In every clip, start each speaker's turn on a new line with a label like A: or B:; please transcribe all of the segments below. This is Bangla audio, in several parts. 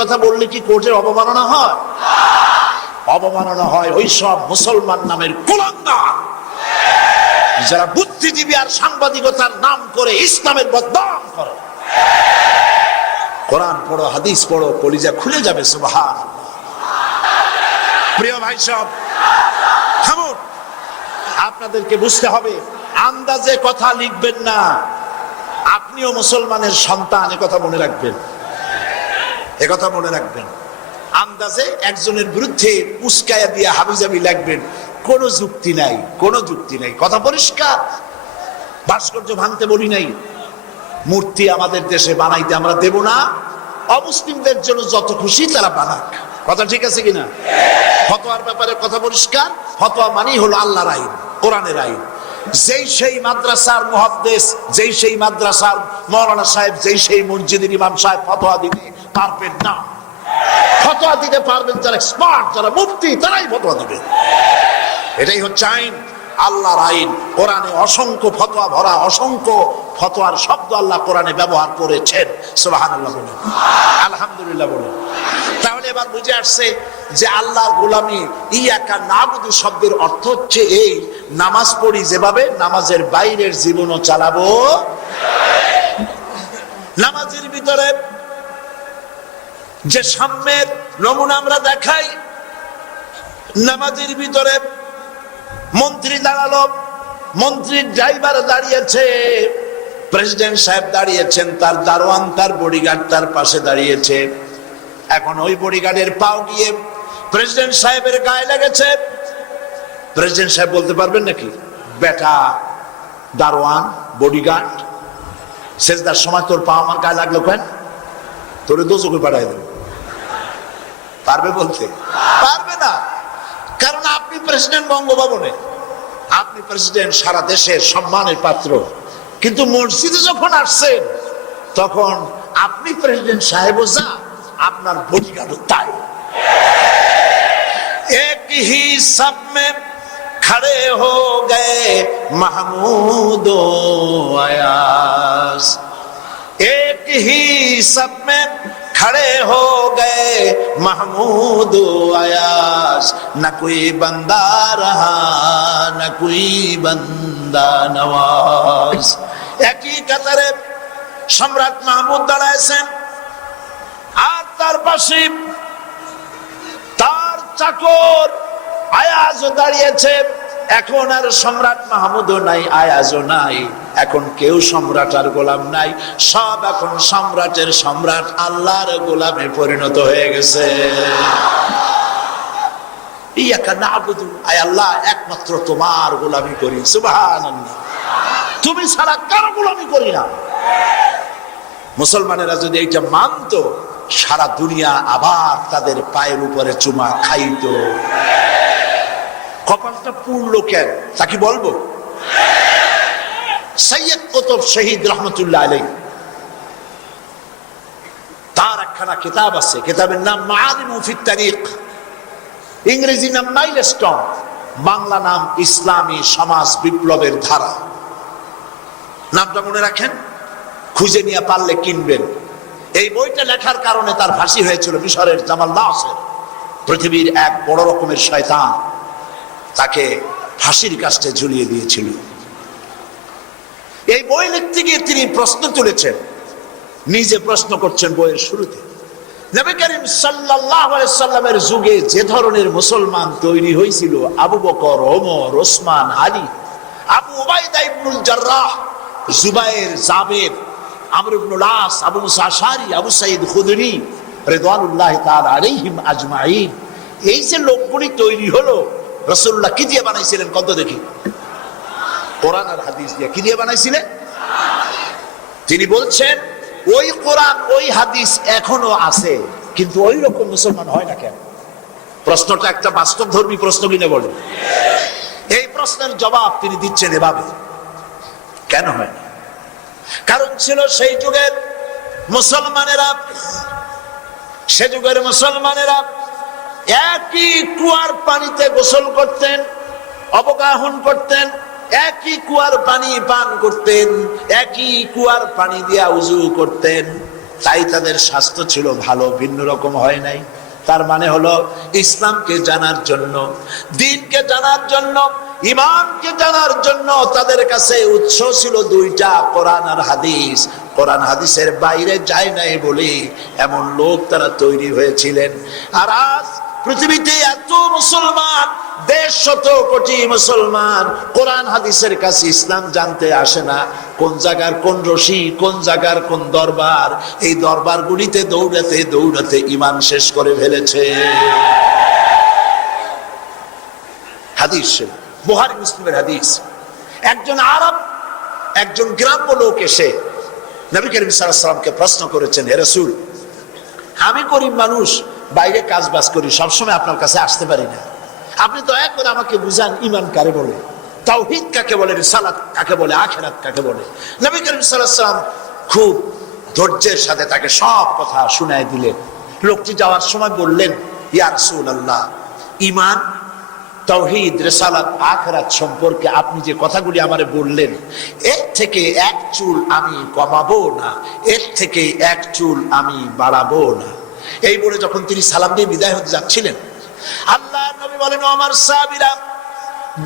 A: কথা বললে কি কোর্টের অবমাননা হয়? অবমাননা হয় ওই সব মুসলমান নামের কুলাঙ্গার যারা বুদ্ধিজীবী আর সাংবাদিকতার নাম করে ইসলামের বদনাম করে। কোরআন পড়ো, হাদিস পড়ো, কলিজা খুলে যাবে সুবহান প্রিয় ভাই সব, থামুন। আপনাদেরকে বুঝতে হবে, আন্দাজে কথা লিখবেন না। আপনিও মুসলমানের সন্তান কথা মনে রাখবেন। এ কথা মনে রাখবেন। আন্দাজে একজনের বিরুদ্ধে উস্কায়া দিয়ে হাবিজাবি লাগবেন, কোনো যুক্তি নাই, কোনো যুক্তি নাই। কথা পরিষ্কার? ভাস্কর্য ভাঙতে বলি নাই। মূর্তি আমাদের দেশে বানাইতে আমরা দেব না। অমুসলিমদের জন্য যত খুশি তারা বানাক। কথা ঠিক আছে কিনা? ফতোয়ার ব্যাপারে কথা পরিষ্কার? ফতোয়া মানেই হলো আল্লাহর আইন, কোরআনের আইন। যেই সেই মাদ্রাসার মুহাদ্দেস, যেই সেই মাদ্রাসার মৌলানা সাহেব, যেই সেই মসজিদের ইমাম সাহেব ফতোয়া দিতে পারবেন না। ফতোয়া দিতে পারবেন যারা স্মার্ট যারা মুফতি, তারাই ফতোয়া দিবে। এটাই হচ্ছে আইন, আল্লাহর আইন। কোরআনে অসংখ্য ফতোয়া ভরা, অসংখ্য ফতোয়ার শব্দ আল্লাহ কোরআনে ব্যবহার করেছেন। সুবহানাল্লাহ বলেন। আলহামদুলিল্লাহ তাহলে এবার বুঝে আসছে যে আল্লাহর গোলামি ইয়াকা নাবুদু শব্দের অর্থ হচ্ছে এই, নামাজ পড়ি যেভাবে নামাজের বাইরের জীবনও চালাবো। নামাজের ভিতরে যে সাম্যের নমুনা আমরা দেখাই, নামাজের ভিতরে মন্ত্রী দাঁড়াল, মন্ত্রীর ড্রাইভার দাঁড়িয়েছে, প্রেসিডেন্ট সাহেব দাঁড়িয়েছেন, তার দারোয়ান, তার বডিগার্ড তার পাশে দাঁড়িয়েছে। এখন ওই বডিগার্ডের পাও গিয়ে প্রেসিডেন্ট সাহেবের গায়ে লেগেছে। প্রেসিডেন্ট সাহেব বলতে পারবেন নাকি? বেটা, দারোয়ান বডিগার্ড শেষদার সময় তোর পা আমার গায়ে লাগল কেন? তোরে দোজকে পাঠাই দেবে। পারবে বলতে? পারবে না। কারণ আপনি প্রেসিডেন্ট বঙ্গভবনে। আপনি প্রেসিডেন্ট সারা দেশের সম্মানের পাত্র। কিন্তু মসজিদে যখন আসছেন, তখন আপনি প্রেসিডেন্ট সাহেব যা, আপনার বডিগার্ডও তাই। এক হি সব মে খড়ে হো গে মাহমুদ আয়াস এক হি সব মে খড়ে হো গে মহমুদ আয়াস না কুই বন্দা রহা না কুই বন্দা নওয়াজ একই কাতারে সম্রাট মাহমুদ দাঁড়াইছেন আর তার পাশে তার চাকর আয়াজও দাঁড়িয়েছে এখন আর সম্রাট মাহমুদও নাই আয়াজও নাই এখন কেউ সম্রাট আর গোলাম নাই। সব এখন সম্রাটের সম্রাট, আল্লাহর গোলামে পরিণত হয়ে গেছে। একমাত্র তোমার গোলামি করি। তুমি ছাড়া কারও গোলামি করি না। মুসলমানেরা যদি এইটা মানতো, সারা দুনিয়া আবার তাদের পায়ের উপরে চুমা খাইতো। কপালটা পূর্ণ কেন? তা কি বলব? সৈয়দ কুতুব শহীদ রহমতুল্লাহ আলাই তার একখানা কিতাব আছে, কিতাবের নাম মাআলিম ফিত তারিখ। ইংরেজি নাম মাইলস্টোন। বাংলা নাম ইসলামী সমাজ বিপ্লবের ধারা। নামটা মনে রাখেন? খুঁজে নিয়ে পারলে কিনবেন। এই বইটা লেখার কারণে তার ফাঁসি হয়েছিল, মিশরের জামাল দাসের পৃথিবীর এক বড় রকমের শয়তান তাকে ফাঁসির কাছে ঝুলিয়ে দিয়েছিল। এই বই লিখতে গিয়ে তিনি প্রশ্ন তুলেছেন। নিজে প্রশ্ন করছেন বইয়ের শুরুতে। নবী করিম সাল্লামের যুগে যে ধরনের মুসলমান তৈরি হয়েছিল, আবু বকর, ওমর, ওসমান, আলী, আবু উবাইদা ইবনুল জাররাহ, জুবায়ের জাবের আমর ইবনুল আস, আবু মুসা আশারি, আবু সাইদ খুদরি রিদওয়ানুল্লাহ তাআলা আলাইহিম আজমাইন। এই যে লোকগুলি তৈরি হলো, রাসূলুল্লাহ কি দিয়ে বানাইছিলেন কত দেখি। কোরআন আর হাদিস দিয়ে। কি দিয়ে বানাইছিলেন তিনি বলছেন, ওই কোরআন, ওই হাদিস এখনও আছে, কিন্তু ওই রকম মুসলমান হয় না কেন? প্রশ্নটা একটা বাস্তব ধর্মী প্রশ্ন কিনে বলেন এই প্রশ্নের জবাব তিনি দিচ্ছেন এভাবে। কেন হয় না? কারণ ছিল সেই যুগের মুসলমানেরা, সে যুগের মুসলমানেরা একই কুয়ার পানিতে গোসল করতেন, অবগাহন করতেন একই কুয়ার পানি পান করতেন, একই কুয়ার পানি দিয়া উজু করতেন। তাই তাদের স্বাস্থ্য ছিল ভালো, ভিন্ন রকম হয় নাই। তার মানে হলো, ইসলামকে জানার জন্য, দিনকে জানার জন্য ইমানকে জানার জন্য তাদের কাছে উৎস ছিল দুইটা, কোরআন আর হাদিস। কোরআন হাদিসের বাইরে যায় নাই বলে এমন লোক তারা তৈরি হয়েছিলেন। আর আজ পৃথিবীতে এত মুসলমান দেশ শত কোটি মুসলমান কোরআন হাদিসের কাছে ইসলাম জানতে আসে না। কোন জায়গার কোন রশি, কোন জায়গার কোন দরবার, এই দরবারগুলিতে দৌড়াতে দৌড়াতে ইমান শেষ করে ফেলেছে। হাদিস বুহারি মুসলিমের হাদিস। একজন আরব, একজন গ্রাম্য লোক এসে নবী করিম সাল্লামকে প্রশ্ন করেছেন, হে রসুল, আমি গরিব মানুষ, বাইরে কাজ বাজ করি, সবসময় আপনার কাছে আসতে পারি না। আপনি দয়া করে আমাকে বুঝান ইমান কারে বলে? তাওহিদ কাকে বলে, রিসালাত কাকে বলে, আখেরাত কাকে বলে? নবী করিম সাল্লাম খুব ধৈর্যের সাথে তাকে সব কথা শুনায় দিলেন। লোকটি যাওয়ার সময় বললেন, ইয়া রাসূলুল্লাহ ইমান তৌহিদ রেসালাত, আখরাত সম্পর্কে আপনি যে কথাগুলি আমারে বললেন, এর থেকে এক চুল আমি কমাবো না, এর থেকে এক চুল আমি বাড়াবো না। এই বলে যখন তিনি সালাম দিয়ে বিদায় হতে যাচ্ছিলেন, আল্লাহ বলেন আমার সাহাবীরা,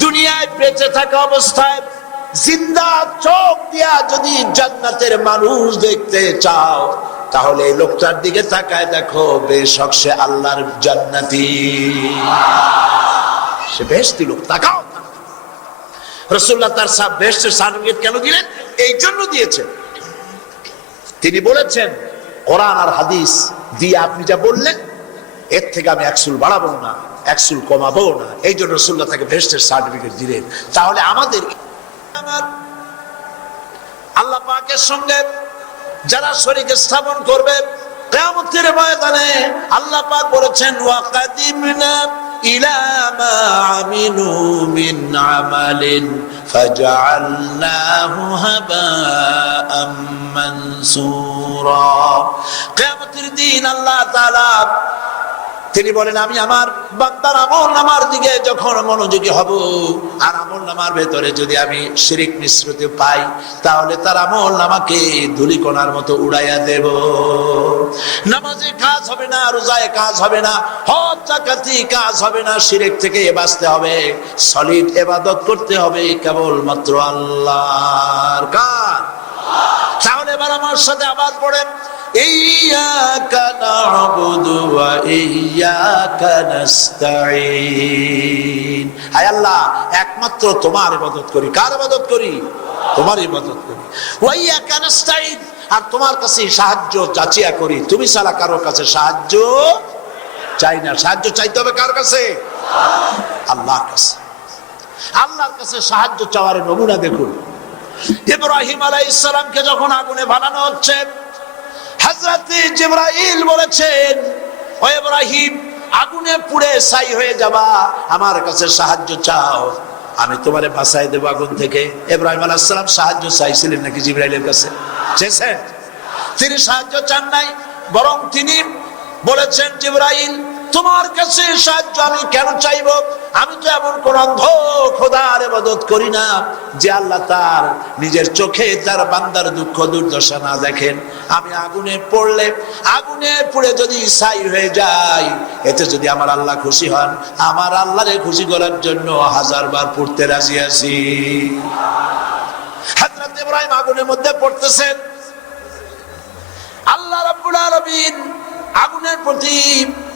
A: দুনিয়ায় বেঁচে থাকা অবস্থায় জিন্দা চোখ দিয়া যদি জান্নাতের মানুষ দেখতে চাও, তাহলে এই লোকটার দিকে তাকায় দেখো, বেশক সে আল্লাহর জান্নাতি। সে বেহেশতি লোক, তাকাও। রসুল্লাহ তার সাহ বেহেস্টের সার্টিফিকেট কেন দিলেন? এই জন্য দিয়েছেন তিনি বলেছেন, কোরআন আর হাদিস দিয়ে আপনি যা বললেন এর থেকে আমি একসুল বাড়াবো না একসুল কমাবো না। এই জন্য রসুল্লাহ তাকে বেহেস্টের সার্টিফিকেট দিলেন। তাহলে আমাদের আল্লাহ পাকের সঙ্গে যারা শরীর স্থাপন করবে, কেয়ামতের ময়দানে আল্লাহ পাক বলেছেন, ওয়াকাদিমনা ইলা মা আমিনু মিন আমালিন ফাজআলনাহু দিন আল্লাহ তাআলা তিনি বলেন, আমি আমার বান্দার আমল নামার দিকে যখন মনোযোগী হব, আর আমল নামার ভেতরে যদি আমি শিরিক মিশ্রিত পাই, তাহলে তার আমল নামাকে ধুলিকণার মতো উড়াইয়া দেব। নামাজে কাজ হবে না, রোজায় কাজ হবে না, হজ জাকাতি কাজ হবে না, শিরিক থেকে বাঁচতে হবে, সলিড এবাদত করতে হবে কেবল মাত্র আল্লাহর কার তাহলে এবার আমার সাথে আবার পড়েন। إياك نعبد وإياك نستعين হায় আল্লাহ একমাত্র তোমার ইবাদত করি কার ইবাদত করি তোমার ইবাদত করি ওয়াইয়াকা নাস্তাইন আর তোমার কাছে সাহায্য চাচিয়া করি তুমি ছাড়া কারোর কাছে সাহায্য চাই না সাহায্য চাইতে হবে কার কাছে আল্লাহর কাছে আল্লাহর কাছে সাহায্য চাওয়ার নমুনা দেখুন ইব্রাহিম আলাইহিস সালামকে যখন আগুনে বানানো হচ্ছে হাজরাতে জিব্রাইল বলেছেন, ও ইব্রাহিম, আগুনে পুড়ে ছাই হয়ে যাবা। আমার কাছে সাহায্য চাও। আমি তোমারে বাঁচাই দেবো আগুন থেকে। ইব্রাহিম আলাইহিস সালাম সাহায্য চাইছিলেন নাকি জিব্রাইলের কাছে? চেয়েছেন? তিনি সাহায্য চান নাই, বরং তিনি বলেছেন, জিব্রাইল তোমার কাছে সাহায্য আমি কেন চাইব? আমি তো এমন কোন অন্ধ খোদার ইবাদত করি না যে আল্লাহ তার নিজের চোখে তার বান্দার দুঃখ দুর্দশা না দেখেন। আমি আগুনে পড়লে, আগুনে পড়ে যদি ছাই হয়ে যায় এতে যদি আমার আল্লাহ খুশি হন, আমার আল্লাহরে খুশি করার জন্য হাজার বার পড়তে রাজি আছি। হাজরত ইব্রাহিম আগুনের মধ্যে পড়তেছেন। আল্লাহ রাব্বুল আলামিন আগুনের প্রতি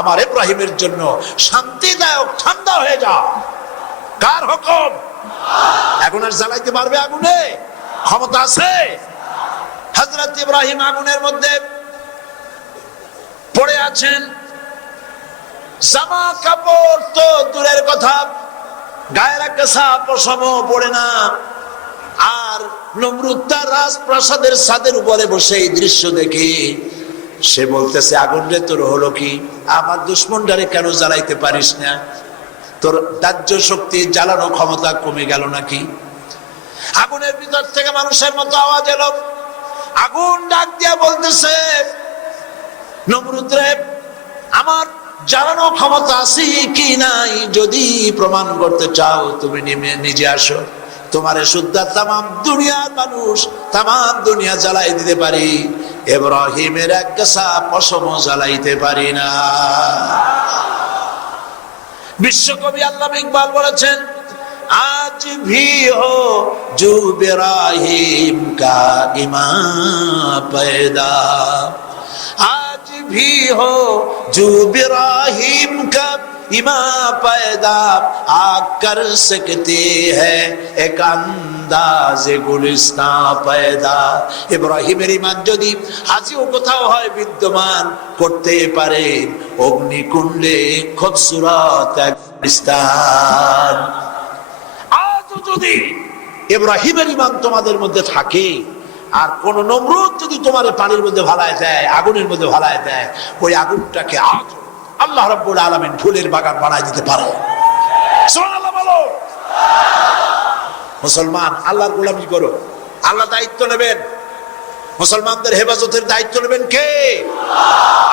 A: আমার ইব্রাহিমের জন্য শান্তিদায়ক ঠান্ডা হয়ে যা। কার হুকুম? এখন আর জ্বালাইতে পারবে আগুনে? ক্ষমতা আছে? হজরত ইব্রাহিম আগুনের মধ্যে পড়ে আছেন। জামা কাপড় তো দূরের কথা, গায়ের একটা পশম পড়ে না। আর নমরুদ তার রাজপ্রাসাদের ছাদের উপরে বসে এই দৃশ্য দেখে। সে বলতেছে, আগুন রে, তোর হলো কি? আমার দুশ্মনটারে কেন জ্বালাইতে পারিস না? তোর দাহ্য শক্তি জ্বালানো ক্ষমতা কমে গেল নাকি? আগুনের ভিতর থেকে মানুষের মতো আওয়াজ এলো। আগুন ডাক দিয়া বলতেছে নমরুদ্রে আমার জ্বালানো ক্ষমতা আছে কি নাই? যদি প্রমাণ করতে চাও, তুমি নিজে আসো। তোমার শুদ্ধা তামাম দুনিয়ার মানুষ, তামাম দুনিয়া জ্বালাই দিতে পারি। এব্রাহিমের এক কেসা পশম জ্বালাইতে পারি না। বিশ্বকবি আল্লাহ ইকবাল বলেছেন, আজ ভি হো জু কা ইমা পেদা আজ ভি হো জু কা इमा पैदा आ कर सकते हैं एक अंदाज गुलिस्ता पैदा ইব্রাহিমের ইমান যদি আজিও কোথাও হয় বিদ্যমান করতে পারে অগ্নিকুণ্ডে খুবসুরত এক স্থান আজও যদি ইব্রাহিমের ইমান তোমাদের মধ্যে থাকে আর কোন নমরুদ যদি তোমার পানির মধ্যে ভালায় দেয় আগুনের মধ্যে ভালায় দেয় ওই আগুনটাকে আজ আল্লাহ রব্বুল আলমিন ফুলের বাগান বানায় দিতে পারে। মুসলমান, আল্লাহর গোলামি করো। আল্লাহ দায়িত্ব নেবেন। মুসলমানদের হেফাজতের দায়িত্ব নেবেন কে?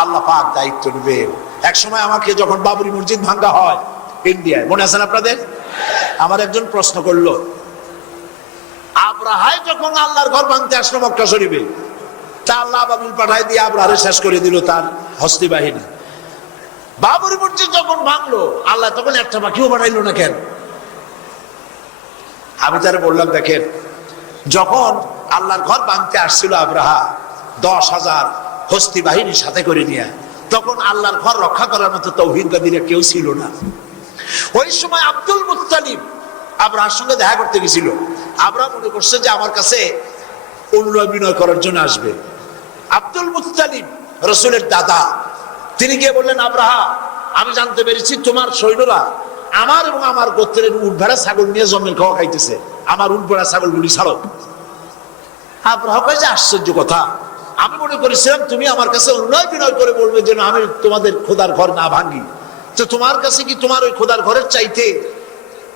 A: আল্লাহ পাক দায়িত্ব নেবেন। এক সময় আমাকে যখন বাবরি মসজিদ ভাঙ্গা হয়, ইন্ডিয়ায়, মনে আছেন আপনাদের? আমার একজন প্রশ্ন করল আব্রাহায় যখন আল্লাহর ঘর ভাঙতে আসলো মক্কা শরীফে, তা আল্লাহ বাবিল পাঠাই দিয়ে আব্রাহারে শেষ করে দিল তার হস্তি বাহিনী। বাবরি মসজিদ যখন ভাঙলো, আল্লাহ তখন একটা পাখিও বানাইলো না কেন? আমি তারা বললাম, দেখেন, যখন আল্লাহর ঘর ভাঙতে আসছিল আব্রাহা, দশ হাজার হস্তি বাহিনীর সাথে করে নিয়ে, তখন আল্লাহর ঘর রক্ষা করার মতো তৌহিদাদিরা কেউ ছিল না। ওই সময় আব্দুল মুত্তালিব আব্রাহার সঙ্গে দেখা করতে গেছিল। আব্রাহ মনে করছে যে আমার কাছে অনুনয় বিনয় করার জন্য আসবে। আব্দুল মুত্তালিব, রসুলের দাদা তিনি গিয়ে বললেন, আব্রাহা, আমি জানতে পেরেছি তোমার সৈন্যরা আমার এবং আমার গোত্রের উঠ ভেড়া ছাগল নিয়ে জন্মের খাওয়া খাইতেছে। আমার উঠ ভেড়া ছাগল ছাগলগুলি ছাড়ো। আব্রাহ কয় যে, আশ্চর্য কথা। আমি মনে করেছিলাম তুমি আমার কাছে অনুনয় বিনয় করে বলবে যেন আমি তোমাদের খোদার ঘর না ভাঙি। তো তোমার কাছে কি তোমার ওই খোদার ঘরের চাইতে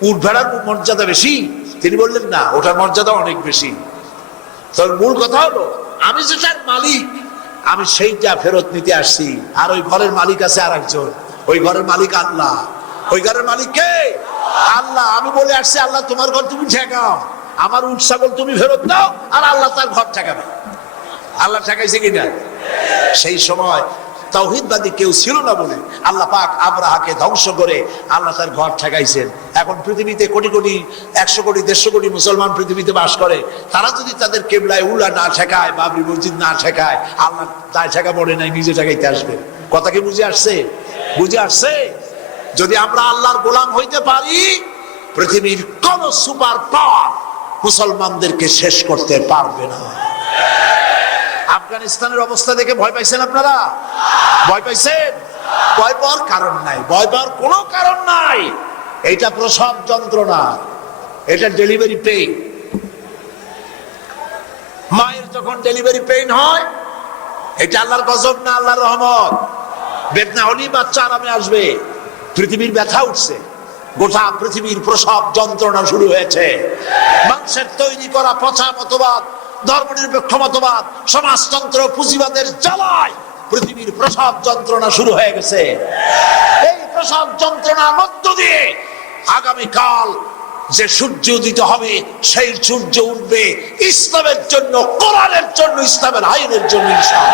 A: উঠ ভেড়ার মর্যাদা বেশি? তিনি বললেন, না, ওটার মর্যাদা অনেক বেশি। তবে মূল কথা হলো, আমি যেটার মালিক আমি সেইটা ফেরত নিতে আসছি। আর ওই ঘরের মালিক আছে আর একজন ওই ঘরের মালিক আল্লাহ। ওই ঘরের মালিক কে? আল্লাহ। আমি বলে আসছি, আল্লাহ, তোমার ঘর তুমি ঠেকাও। আমার উঠ তুমি ফেরত দাও, আর আল্লাহ তার ঘর ঠেকাবে। আল্লাহ ঠেকাইছে কিনা? সেই সময় তৌহিদবাদী কেউ ছিল না বলে আল্লাহ পাক আব্রাহাকে ধ্বংস করে আল্লাহ তার ঘর ঠেকাইছেন। এখন পৃথিবীতে কোটি কোটি, একশো কোটি, দেড়শো কোটি মুসলমান পৃথিবীতে বাস করে। তারা যদি তাদের কেবলায় উলা না ঠেকায়, বাবরি মসজিদ না ঠেকায়, আল্লাহ তাই ঠেকা পড়ে নাই, নিজে ঠেকাইতে আসবে। কথা কি বুঝে আসছে? বুঝে আসছে? যদি আমরা আল্লাহর গোলাম হইতে পারি, পৃথিবীর কোন সুপার পাওয়ার মুসলমানদেরকে শেষ করতে পারবে না। আফগানিস্তানের অবস্থা দেখে ভয় পাইছেন আপনারা? ভয় পাইছেন? ভয় পাওয়ার কারণ নাই। ভয় পাওয়ার কোনো কারণ নাই। এটা প্রসব যন্ত্রণা। এটা ডেলিভারি পেইন মায়ের যখন ডেলিভারি পেইন হয়, এটা আল্লাহর গজব না আল্লাহর রহমত? বেদনা হলেই বাচ্চা আরামে আসবে। পৃথিবীর ব্যথা উঠছে। গোটা পৃথিবীর প্রসব যন্ত্রণা শুরু হয়েছে। মানুষের তৈরি করা পচা মতবাদ ধর্মনিরপেক্ষ মতবাদ সমাজতন্ত্র পুঁজিবাদের জ্বালায় পৃথিবীর প্রসব যন্ত্রণা শুরু হয়ে গেছে। এই প্রসব যন্ত্রণার মধ্য দিয়ে আগামীকাল যে সূর্য উদিত হবে, সেই সূর্য উঠবে ইসলামের জন্য, কোরআনের জন্য, ইসলামের আইনের জন্য ইসলাম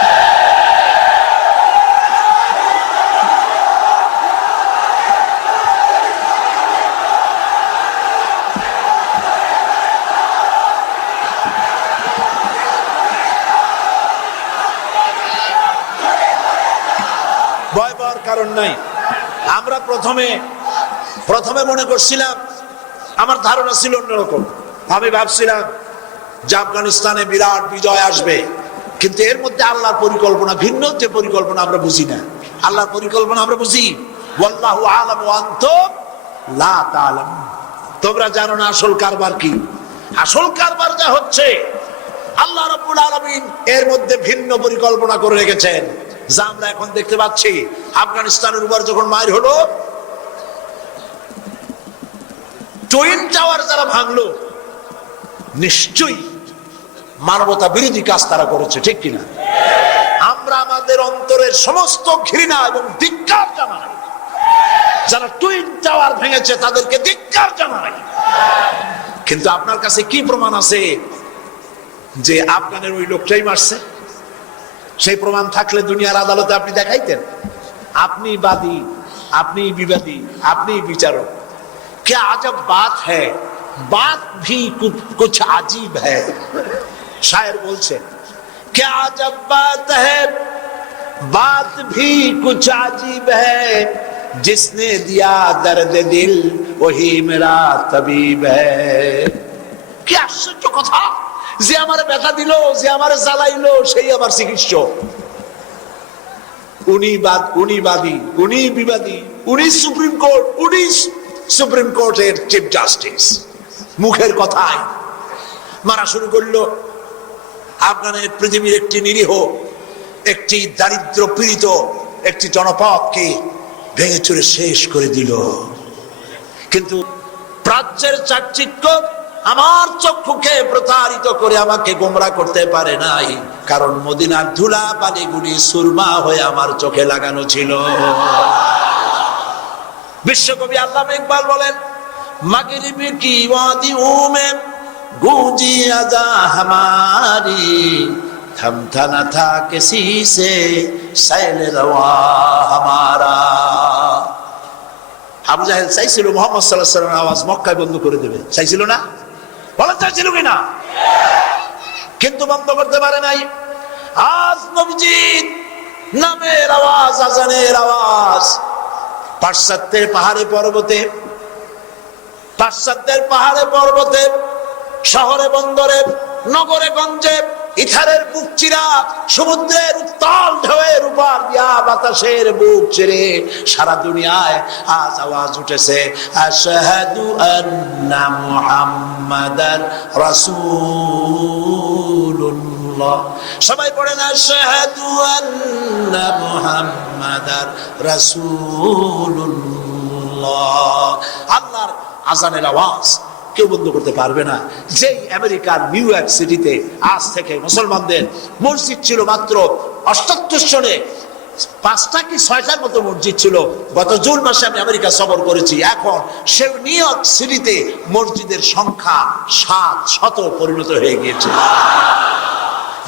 A: কারণ নাই। আমরা প্রথমে প্রথমে মনে করছিলাম, আমার ধারণা ছিল অন্যরকম। আমি ভাবছিলাম যে আফগানিস্তানে বিরাট বিজয় আসবে, কিন্তু এর মধ্যে আল্লাহর পরিকল্পনা ভিন্ন, যে পরিকল্পনা আমরা বুঝি না। আল্লাহর পরিকল্পনা আমরা বুঝি আলামু তোমরা জানো না আসল কারবার কি? আসল কারবার যা হচ্ছে, আল্লাহ রাব্বুল আলামিন এর মধ্যে ভিন্ন পরিকল্পনা করে রেখেছেন। যা আমরা এখন দেখতে পাচ্ছি, আফগানিস্তানের উপর যখন মায়ের হলো টুইন টাওয়ার যারা ভাঙলো, নিশ্চয়ই মানবতা বিরোধী কাজ তারা করেছে, ঠিক কিনা? আমরা আমাদের অন্তরের সমস্ত ঘৃণা এবং ধিক্কার জানাই। যারা টুইন টাওয়ার ভেঙেছে, তাদেরকে ধিক্কার জানাই। কিন্তু আপনার কাছে কি প্রমাণ আছে যে আফগানের ওই লোকটাই মারছে? সেই প্রমাণ থাকলে দুনিয়ার আদালতে আপনি দেখাইতেন আপনি বাদী আপনি বিবাদী আপনি বিচারক क्या अजब बात है बात भी कुछ कुछ अजीब है शायर বলছেন क्या अजब बात है बात भी कुछ अजीब है जिसने दिया दर्द दिल वही मेरा तबीब है কি আশ্চর্য কথা যে আমার ব্যথা দিল, যে আমার জ্বালাইলো, সেই আমার চিকিৎসক। উনি বাদ, উনি বাদী, উনি বিবাদী, উনি সুপ্রিম কোর্ট, উনি সুপ্রিম কোর্টের চিফ জাস্টিস। মুখের কথায় মারা শুরু করল আফগানের পৃথিবীর একটি নিরীহ, একটি দারিদ্র পীড়িত, একটি জনপদকে ভেঙে চুরে শেষ করে দিল। কিন্তু প্রাচ্যের চাকচিক্য আমার চক্ষুকে প্রতারিত করে আমাকে গোমরা করতে পারে নাই, কারণ মদিনার ধুলা পানিগুলি সুরমা হয়ে আমার চোখে লাগানো ছিল। বিশ্বকবি আল্লাহ ইকবাল বলেন উমে সাইলে আবু জাহেদ চাইছিল, মোহাম্মদ সাল্লাহ আওয়াজ মক্কায় বন্ধ করে দেবে। চাইছিল না? বলেন চাইছিল কিনা? কিন্তু বন্ধ করতে পারে নাই। আজ নবজিৎ নামের আওয়াজ, আজানের আওয়াজ। পাশ্চাত্যের পাহাড়ে পর্বতে, পাশ্চাত্যের পাহাড়ে পর্বতে, শহরে, বন্দরে, নগরে, গঞ্জে ইথারের বুক চিরা, সমুদ্রের উত্তাল ঢেউয়ের উপর দিয়া বাতাসের বুক চিরে। সারা দুনিয়ায় আজ আওয়াজ উঠেছে, আশহাদু আন্না মুহাম্মাদান রাসূলুল্লাহ। সবাই পড়েন, আশহাদু আন্না মুহাম্মাদান রাসূলুল্লাহ। আল্লাহর আজানের আওয়াজ কেউ বন্ধ করতে পারবে না। যেই আমেরিকার নিউ ইয়র্ক সিটিতে আজ থেকে মুসলমানদের মসজিদ ছিল মাত্র অষ্টাত্তর সনে পাঁচটা কি ছয়টার মতো মসজিদ ছিল? গত জুন মাসে আমি আমেরিকা সফর করেছি। এখন সে নিউ ইয়র্ক সিটিতে মসজিদের সংখ্যা সাত শত পরিণত হয়ে গিয়েছে।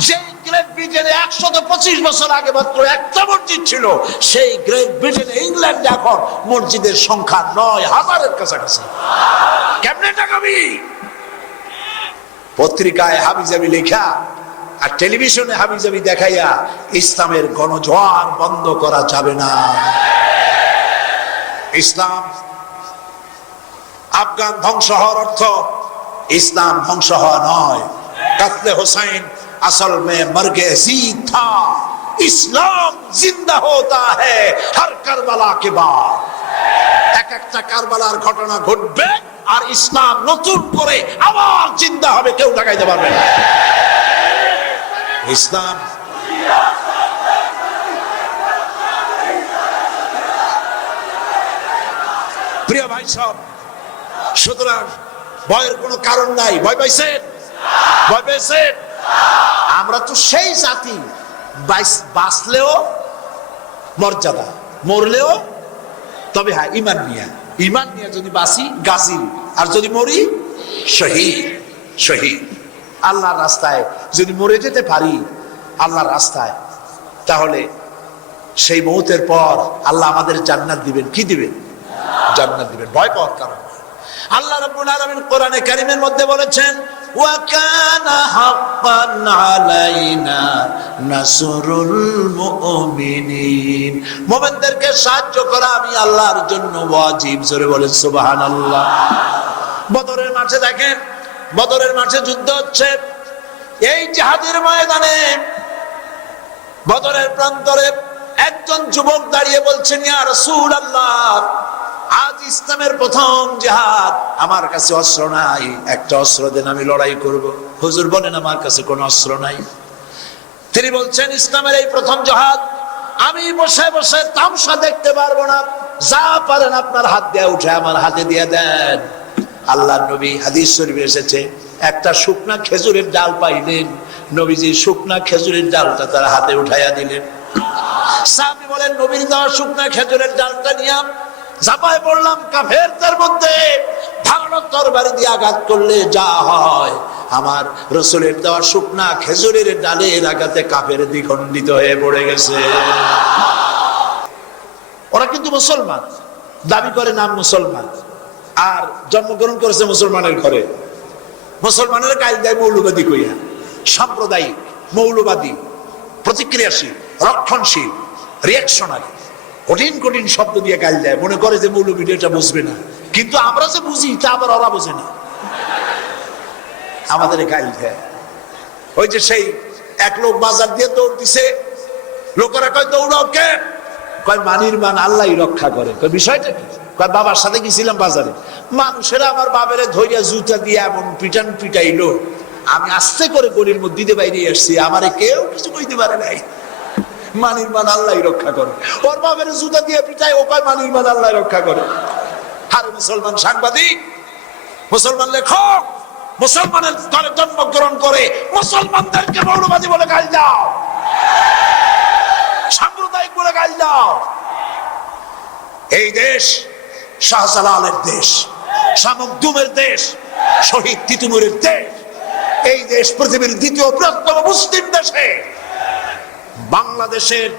A: যে গ্রেট ব্রিটেনে একশত পঁচিশ বছর আগে মাত্র একটা মসজিদ ছিল, সেই গ্রেট ব্রিটেনে ইংল্যান্ডে এখন মসজিদের সংখ্যা নয় হাজারের কাছাকাছি। কেমনে টাকাবি পত্রিকায় হাবিজাবি লেখা আর টেলিভিশনে হাবিজাবি দেখাইয়া ইসলামের গণজোয়ার বন্ধ করা যাবে না। ইসলাম আফগান ধ্বংস হওয়ার অর্থ ইসলাম ধ্বংস হওয়া নয়। কাতলে হোসাইন আসল মে মর্গে থা ইসলাম জিন্দা হতা হ্যাঁ হর কারবালা কে বাদ। এক একটা কারবালার ঘটনা ঘটবে। আর ইসলাম নতুন করে আবার চিন্তা হবে, কেউ লাগাইতে পারবে না। ইসলাম। প্রিয় ভাই সব, সুতরাং ভয়ের কোনো কারণ নাই। ভয় পাইছেন? ভয় পেয়েছেন? আমরা তো সেই জাতি বাঁচলেও মর্যাদা, মরলেও, তবে হ্যাঁ ইমান নিয়ে। ইমান নিয়ে যদি বাঁচি গাজী আর যদি মরি, শহীদ শহীদ। আল্লাহর রাস্তায় যদি মরে যেতে পারি, আল্লাহর রাস্তায়, তাহলে সেই মুহূর্তের পর আল্লাহ আমাদের জান্নাত দিবেন। কি দিবেন? জান্নাত দিবেন। ভয় পাওয়ার কারণ। আল্লাহ রাব্বুল আলামিন কোরআনে কারিমের মধ্যে বলেছেন কানা হাক্কান আলাইনা নাসরুল মুমিনিন মুমিনদেরকে সাহায্য করা আমি আল্লাহর জন্য ওয়াজিব। জোরে বলেন, সুবহানাল্লাহ। বদরের মাঠে দেখেন, বদরের মাঠে যুদ্ধ হচ্ছে। এই জিহাদের ময়দানে বদরের প্রান্তরে একজন যুবক দাঁড়িয়ে বলছেন, ইয়া রাসূলুল্লাহ ইসলামের প্রথম জিহাদ। আমার কাছে অস্ত্র নাই, একটা অস্ত্র দেন আমি লড়াই করব। হুজুর বলেন, আমার কাছে কোনো অস্ত্র নাই। তিনি বলছেন, ইসলামের এই প্রথম জিহাদ, আমি বসে বসে তামসা দেখতে পারব না। যা পারেন আপনার হাত দিয়ে উঠে আমার হাতে দিয়ে দেন। আল্লাহ নবী হাদিস শরীফে এসেছে, একটা শুকনা খেজুরের ডাল পাইলেন। নবীজি শুকনা খেজুরের ডালটা তার হাতে উঠাইয়া দিলেন। সাহাবী বলেন, নবীর দেওয়া শুকনা খেজুরের ডালটা নিয়ে ঝাপায় পড়লাম কাফেরদের মধ্যে। ধারণ তরবারি দিয়ে আঘাত করলে যা হয়। আমার রসুলের দেওয়া শুকনা খেজুরের কাফের দ্বিখণ্ডিত হয়ে পড়ে গেছে। ওরা কিন্তু মুসলমান। দাবি করে নাম মুসলমান। আর জন্মগ্রহণ করেছে মুসলমানের ঘরে। মুসলমানের কাজ দেয় মৌলবাদী কইয়া সাম্প্রদায়িক, মৌলবাদী, প্রতিক্রিয়াশীল, রক্ষণশীল রিয়াকশনারি কঠিন কঠিন শব্দ দিয়ে গাল দেয়। মনে করে যে মৌলবীটা এটা বুঝবে না। কিন্তু আমরা যে বুঝি, তা আবার ওরা বোঝে না। আমাদের গাল দেয়। ওই যে সেই এক লোক বাজার দিয়ে দৌড় দিছে। লোকেরা কয়, দৌড়াও কে? কয়, মানির মান আল্লাহ রক্ষা করে। কয়, বিষয়টা কি? কয়, বাবার সাথে গেছিলাম বাজারে। মানুষেরা আমার বাবারে ধৈর্য জুতা দিয়ে এমন পিটান পিটাইলো। আমি আস্তে করে গলির মধ্যে বাইরে আসছি। আমারে কেউ কিছু কইতে পারে নাই। মানির মান আল্লাহই রক্ষা করে। ওর বাবার জুতা দিয়ে পিটাই ও কয়, মানির মান আল্লাহ রক্ষা করে। আর মুসলমান সাংবাদিক, মুসলমান লেখক, মুসলমানের ঘরে জন্মগ্রহণ করে মুসলমানদেরকে মৌলবাদী বলে গাল দাও। সাম্প্রদায়িক বলে গাল দাও। এই দেশ শাহজালালের দেশ শামুকদুমের দেশ, শহীদ তিতুমুরের দেশ। এই দেশ পৃথিবীর দ্বিতীয় বৃহত্তম মুসলিম দেশে বাংলাদেশের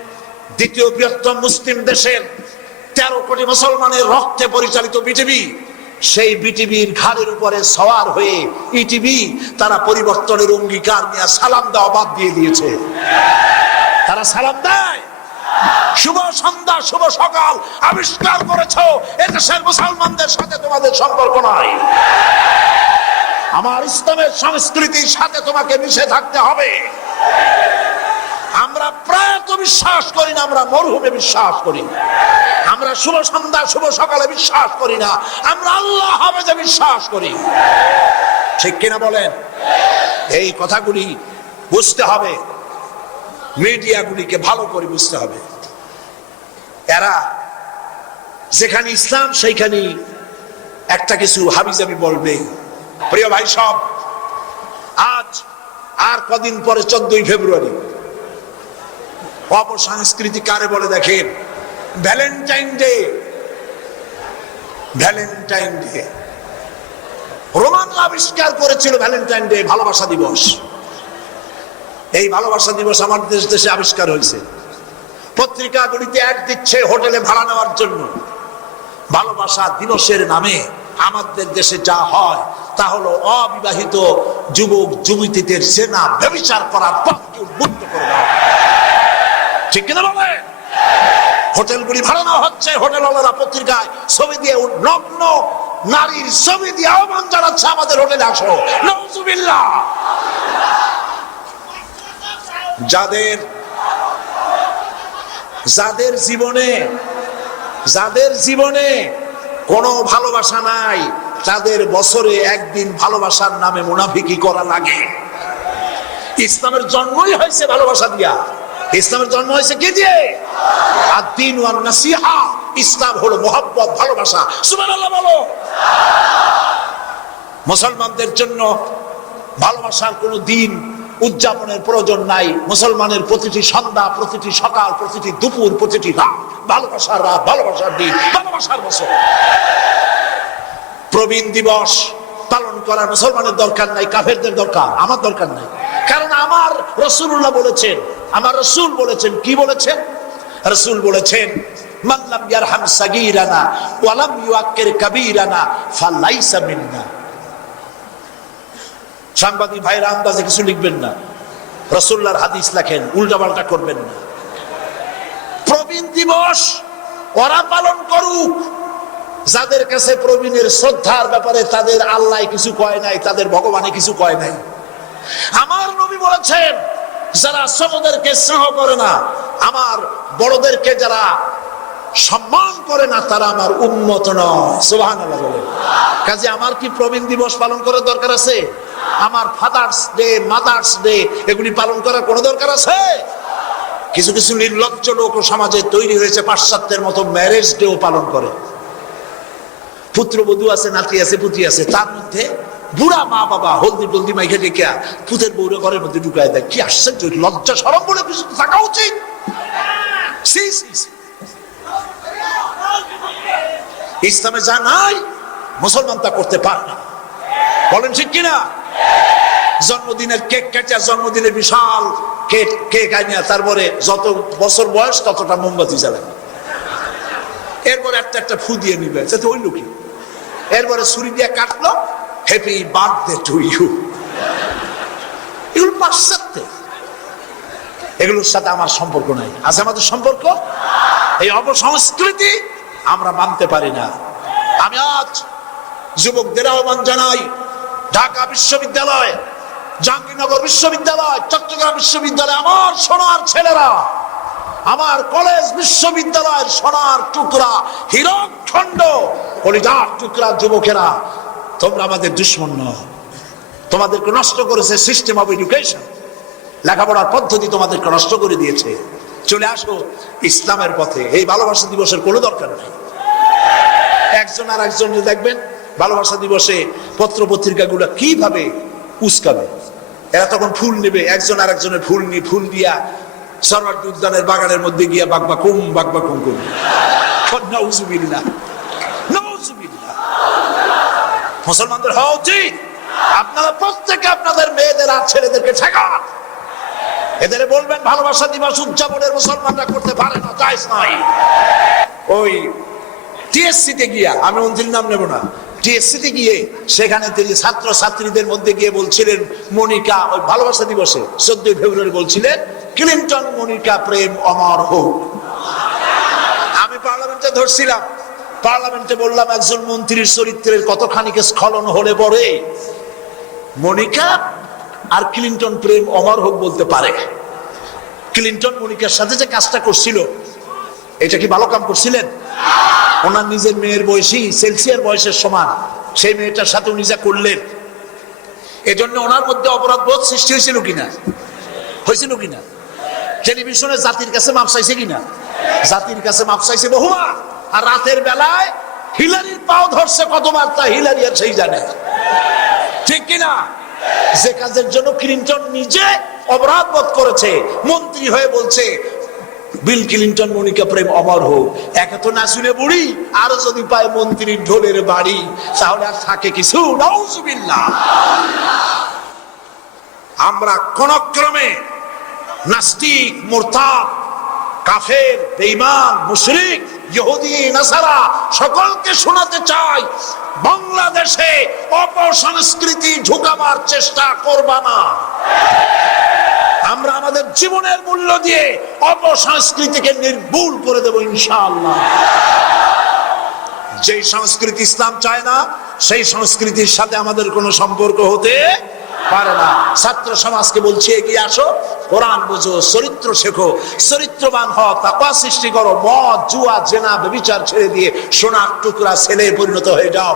A: দ্বিতীয় বৃহত্তম মুসলিম দেশের তেরো কোটি মুসলমানের রক্তে পরিচালিত বিটিভি, সেই বিটিভির ঘাড়ের উপরে সওয়ার হয়ে ইটিভি তারা পরিবর্তনের অঙ্গীকার নিয়ে সালাম দেওয়া বাদ দিয়ে দিয়েছে। তারা সালাম দেয়। শুভ সন্ধ্যা, শুভ সকাল, আবিষ্কার করেছ এদেশের মুসলমানদের সাথে তোমাদের সম্পর্ক নাই। আমার ইসলামের সংস্কৃতির সাথে তোমাকে মিশে থাকতে হবে। আমরা প্রায়ত বিশ্বাস করি না, আমরা মরহুমে বিশ্বাস করি আমরা শুভ সন্ধ্যা, শুভ সকালে বিশ্বাস করি না। আমরা আল্লাহ হবে বিশ্বাস করি। ঠিক কিনা বলেন? এই কথাগুলি বুঝতে হবে। মিডিয়াগুলিকে ভালো করে বুঝতে হবে। এরা যেখানে ইসলাম সেইখানে একটা কিছু হাবিজাবি বলবে। প্রিয় ভাই সব, আজ আর কদিন পরে চোদ্দই ফেব্রুয়ারি। অপসংস্কৃতি কারে বলে দেখেন? Valentine day Valentine day Roman আবিষ্কার করেছিল ভ্যালেন্টাইন ডে ভালোবাসা দিবস। এই ভালোবাসা দিবস আমার দেশ দেশে আবিষ্কার হয়েছে। পত্রিকাগুলিতে অ্যাড দিচ্ছে হোটেলে ভাড়া নেওয়ার জন্য। ভালোবাসা দিবসের নামে আমাদের দেশে যা হয়, তা হলো অবিবাহিত যুবক যুবতীদের সেনা ব্যবচার করার পথকে উন্মুক্ত করে দেওয়া। ঠিক কিনা বলে? হোটেলগুলি ভাড়া নেওয়া হচ্ছে, হোটেলওয়ালারা পত্রিকায় ছবি দিয়ে নগ্ন নারীর ছবি দিয়ে আহ্বান জানাচ্ছে আমাদের হোটেলে আসো। নজুবিল্লাহ যাদের যাদের জীবনে যাদের জীবনে কোনো ভালোবাসা নাই, তাদের বছরে একদিন ভালোবাসার নামে মুনাফিকি করা লাগে। ইসলামের জন্মই হয়েছে ভালোবাসা দিয়া। ইসলামের জন্ম হয়েছে কি দিয়ে? আর দিন ওয়ান নাসিহা। ইসলাম হলো মোহাব্বত, ভালোবাসা। বলো। মুসলমানদের জন্য ভালোবাসার কোনো দিন উদযাপনের প্রয়োজন নাই। মুসলমানের প্রতিটি সন্ধ্যা, প্রতিটি সকাল, প্রতিটি দুপুর, প্রতিটি রাত। ভালোবাসার রাত, ভালোবাসার দিন, ভালোবাসার বছর। প্রবীণ দিবস পালন করা মুসলমানের দরকার নাই, কাফেরদের দরকার, আমার দরকার নাই। কারণ আমার রসুল্লাহ বলেছেন আমার রসুল বলেছেন, কি বলেছেন? রসুল বলেছেন ইয়ারহাম ওয়ালাম সাংবাদিক কিছু লিখবেন না। রসুল্লার হাদিস করবেন না। প্রবীণ দিবস পালন করুক। যাদের কাছে প্রবীণের শ্রদ্ধার ব্যাপারে তাদের আল্লাহ কিছু কয় নাই, তাদের ভগবানে কিছু কয় নাই। আমার নবী বলেছেন যারা ছোটদেরকে স্নেহ করে না, আমার বড়দেরকে যারা সম্মান করে না, তারা আমার উন্মত নয়। কাজে আমার কি প্রবীণ দিবস পালন করার দরকার আছে? আমার ফাদার্স ডে মাদার্স ডে এগুলি পালন করার কোনো দরকার আছে? কিছু কিছু নির্লজ্জ লোক সমাজে তৈরি হয়েছে, পাশ্চাত্যের মতো ম্যারেজ ডেও পালন করে। পুত্রবধূ আছে, নাতি আছে পুত্রী আছে, তার মধ্যে বুড়া মা বাবা হলদি টলদি মাইখে ডেকে পুতের বউরে ঘরের মধ্যে ঢুকায় দেয়। কি আশ্চর্য লজ্জা সরম বলে কিছু থাকা উচিত। See, see, see. ইসলামে যা নাই মুসলমান তা করতে পারে না। বলেন ঠিক কিনা? জন্মদিনের কেক কেটে জন্মদিনের বিশাল কেক কেক আনিয়া তারপরে যত বছর বয়স ততটা মোমবাতি জ্বালায়। এরপরে একটা একটা ফু দিয়ে নিবে। যাতে ওই লোকই এরপরে ছুরি দিয়ে কাটলো হ্যাপি বার্থডে টু ইউ এগুলো পাশ্চাত্যে এগুলোর সাথে আমার সম্পর্ক নাই। আছে আমাদের সম্পর্ক? এই অপসংস্কৃতি আমরা মানতে পারি না। আমি আজ যুবকদের আহ্বান জানাই, ঢাকা বিশ্ববিদ্যালয়, জাহাঙ্গীরনগর বিশ্ববিদ্যালয়, চট্টগ্রাম বিশ্ববিদ্যালয়, আমার সোনার ছেলেরা, আমার কলেজ বিশ্ববিদ্যালয়ের সোনার টুকরা, হীরক খণ্ড, কলিজার টুকরা যুবকেরা তোমরা আমাদের দুশ্মন নও। তোমাদেরকে নষ্ট করেছে সিস্টেম অফ এডুকেশন লেখাপড়ার পদ্ধতি তোমাদেরকে নষ্ট করে দিয়েছে। চলে আসো ইসলামের পথে। এই ভালোবাসা দিবসের কোনো দরকার নেই। একজন আর একজন দেখবেন, ভালোবাসা দিবসে পত্র পত্রিকাগুলো কীভাবে উস্কাবে? এরা তখন ফুল নেবে। একজন আর একজনের ফুল নিয়ে ফুল দিয়া সরওয়ার্দী উদ্যানের বাগানের মধ্যে গিয়া বাগবা কুম বাগবা কুম করবে নাউজুবিল্লাহ নাউজুবিল্লাহ মুসলমানদের হওয়া উচিত। আপনারা প্রত্যেকে আপনাদের মেয়েদের আর ছেলেদেরকে ঠেকান এদের বলবেন, ভালোবাসা দিবস উদযাপনের মুসলমানরা করতে পারে না চাইস নাই ওই টিএসসি তে গিয়া, আমি অন্তির নাম নেব না টিএসসি তে গিয়ে সেখানে তিনি ছাত্র ছাত্রীদের মধ্যে গিয়ে বলছিলেন, মনিকা, ওই ভালোবাসা দিবসে চোদ্দই ফেব্রুয়ারি বলছিলেন, ক্লিন্টন, মনিকা, প্রেম, অমর হোক। আমি পার্লামেন্টে ধরছিলাম। পার্লামেন্টে বললাম, একজন মন্ত্রীর চরিত্রের কতখানিক স্খলন হলে পরে? মনিকা আর ক্লিন্টন প্রেম অমর হোক বলতে পারে। ক্লিন্টন মনিকার সাথে যে কাজটা করছিল, এটা কি ভালো কাম করছিলেন? ওনার নিজের মেয়ের বয়সী, সেলসিয়ার বয়সের সমান, সেই মেয়েটার সাথে উনি যা করলেন, এজন্য ওনার মধ্যে অপরাধ বোধ সৃষ্টি হয়েছিল কিনা? হয়েছিল কিনা? টেলিভিশনে জাতির কাছে মাপ চাইছে কিনা? জাতির কাছে মাপ চাইছে বহুবার আর রাতের বেলায় হিলারির পাও ধরছে কতবার তা হিলারি আর সেই জানে ঠিক কিনা? যে কাজের জন্য ক্লিন্টন নিজে অপরাধ বোধ করেছে, মন্ত্রী হয়ে বলছে, বিল ক্লিন্টন, মনিকা প্রেম অমর হোক। একে তো না শুনে বুড়ি, আরও যদি পায় মন্ত্রীর ঢোলের বাড়ি, তাহলে আর থাকে কিছু নাউজুবিল্লাহ। আমরা কোন ক্রমে নাস্তিক, মোরতাদ কাফের, বেঈমান, মুশরিক, ইহুদি, নাসারা সকলকে শোনাতে চাই, বাংলাদেশে অপসংস্কৃতি ঢুকাবার চেষ্টা করবা না। আমরা আমাদের জীবনের মূল্য দিয়ে অপসংস্কৃতিকে নির্মূল করে দেব ইনশাআল্লাহ। যেই সংস্কৃতি ইসলাম চায় না, সেই সংস্কৃতির সাথে আমাদের কোনো সম্পর্ক হতে পারে না। ছাত্র সমাজকে বলছে, এগিয়ে আসো। কোরআন বুঝো, চরিত্র শেখো। চরিত্রবান হও, তাকওয়া সৃষ্টি করো। মদ, জুয়া, জেনা বেবিচার ছেড়ে দিয়ে সোনার টুকরা ছেলে পরিণত হয়ে যাও।